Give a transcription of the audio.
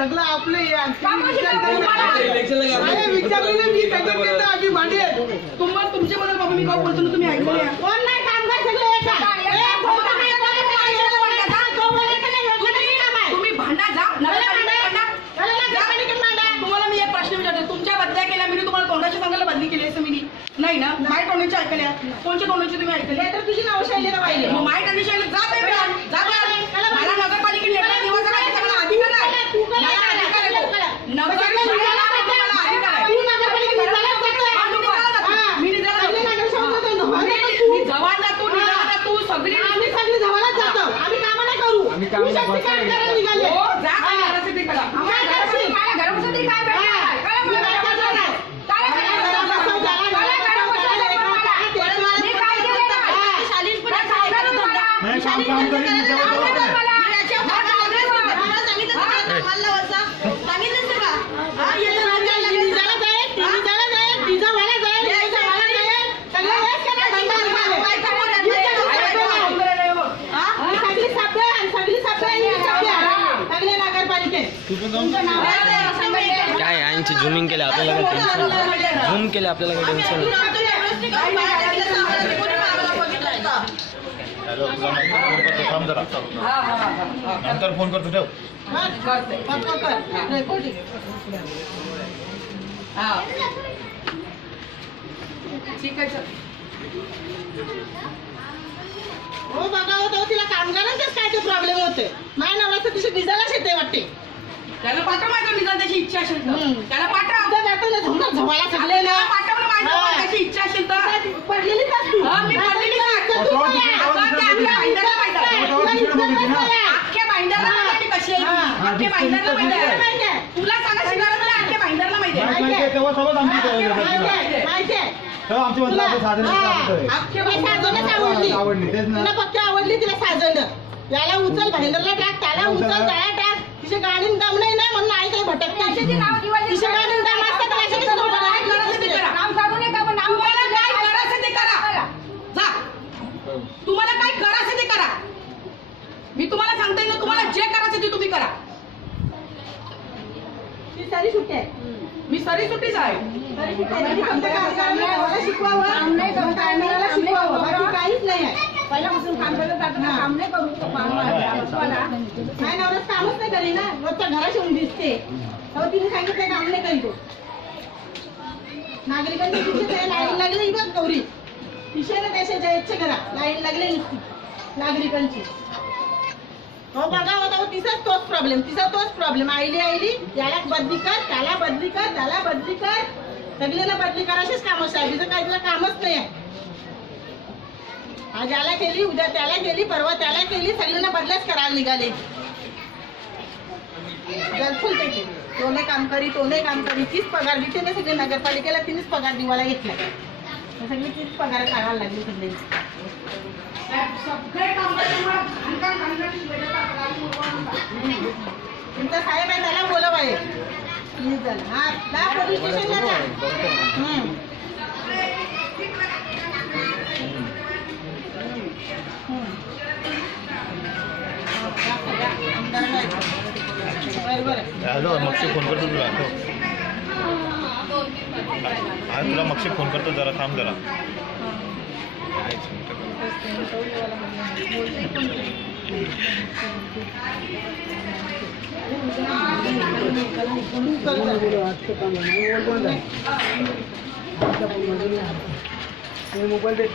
सगळं आपलं तुमच्याबद्दल बाबा मी काय बोलतो ना तुम्ही ऐकलं कोण नाही कामगार सगळे तुम्ही भांडा जा तुम्हाला मी एक प्रश्न विचारतो तुमच्या बदल्या केल्या मी तुम्हाला तोंडाच्या सांगायला बदली केली असं मी नाही ना माय तोंडाची ऐकल्या कोणच्या तोंडाची तुम्ही ऐकले तर तुझी नाव शैली पाहिजे मग माय तोंडाची शैली जात आहे मला नगरपालिकेने निर्णय निवासा काय सगळा अधिकार आहे काय यांची झूमिंग केलं आपल्याला काय टेन्शन झूम केलं आपल्याला काय टेन्शन हॅलो तुला थांब जरा नंतर फोन करतो ठेव ठीक आहे हो बघा होतो तिला कामगारांचाच काय ते प्रॉब्लेम होते नाही नवरा तिथे डिझेलच येते वाटते त्याला पाठव माझं निदान त्याची इच्छा असेल तर त्याला पाठव जातो ना झोळा सगळे ना पाठव माझं त्याची इच्छा असेल तर पडलेलीच असतो मी पडलेली अख्ख्या बाईंडरला माहिती कशी आहे अख्ख्या बाईंडरला माहिती आहे तुला सांगायची गरज नाही अख्ख्या बाईंडरला माहिती आहे तिला फक्त आवडली तिला साजन याला उचल भाईंदरला टाक त्याला उचल त्याला टाक तिच्या गाडीन दम नाही ना म्हणून आई काही भटकते तिच्या गाडीन दम असतं तर काम काढू नका पण तुम्हाला काय करायचं ते करा जा तुम्हाला काय करायचं ते करा मी तुम्हाला सांगते ना तुम्हाला जे करायचं ते तुम्ही करा ती सारी सुट्टी आहे मी सरी सुट्टीच आहे शिकवावं काहीच नाही आहे पहिल्यापासून काम करत काम नाही करू नाही नवराच कामच नाही करी ना रोजच्या घरात येऊन दिसते तेव्हा तिने सांगितलं काम नाही करी तो नागरिकांची तिथे लाईन लागली बघ गौरी तिथे ना देशाच्या याच्या घरा लाईन लागली नुसती नागरिकांची हो बघा होता तिचाच तोच प्रॉब्लेम आईली याला बदली कर त्याला बदली कर त्याला बदली कर सगळ्यांना बदली करायचीच काम असतात तिचं काही तुला कामच नाही आहे आज याला केली उद्या त्याला केली परवा त्याला केली सगळ्यांना बदल्याच करायला निघाले जलफुल पैकी तो नाही काम करी तीच पगार देते ना सगळे नगरपालिकेला तिनेच पगार दिवाला घेतला सगळी तीच पगार काढायला लागली सगळ्यांची तुमचा साहेब आहे त्याला बोलव आहे हा पोलीस स्टेशनला जा हॅलो मक्षी फोन करतो तुला हा तुला मक्षी फोन करतो जरा थांब जरा मोबाईल